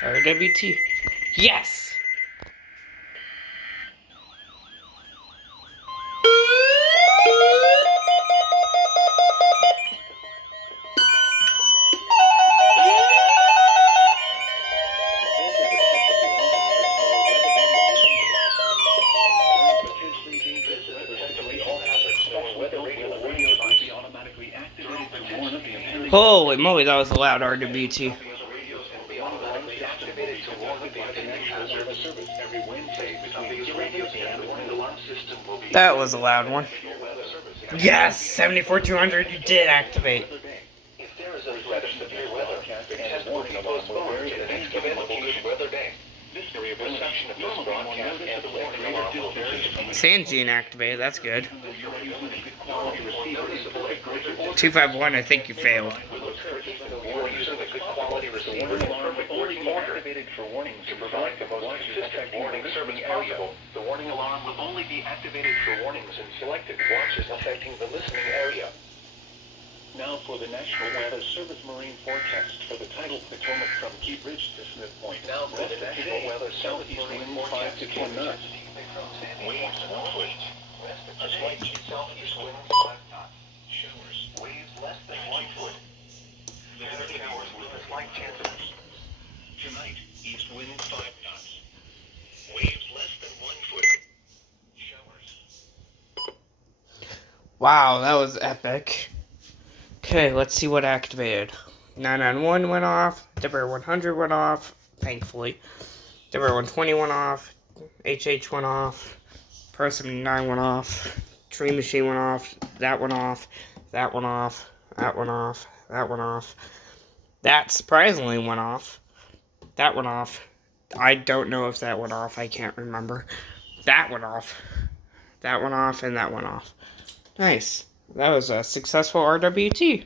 RWT. Yes! Holy moly, that was a loud RWT. That was a loud one. Yes, 74-200, you did activate. If there is a threat of severe weather, the test will be postponed to the next available weather day. This reception of this broadcast and warning alarm will vary from Sangene activated, that's good. 251, I think you failed. using a good quality receiver only be activated for warnings to provide the most consistent warning service possible. The warning alarm will only be activated for warnings in selected watches affecting the listening area. Now for the National Weather Service marine forecast for the tidal Potomac from Key Bridge to Smith Point. Now for the National Weather Southeast wind 5 to 10 knots. Waves 1 foot. A slight southeast wind 5 knots. Showers. Waves less than 1 foot. There are showers with a slight chance of tonight. East wind 5 knots. Waves less than 1 foot. Showers. Wow, that was epic. Okay, let's see what activated. 991 went off. WR100 went off, thankfully. WR120 went off. HH went off. Pro 79 went off. Tree Machine went off. That went off. That went off. That went off. That went off. That surprisingly went off. That went off. I don't know if that went off. I can't remember. That went off. That went off, and that went off. Nice. That was a successful RWT.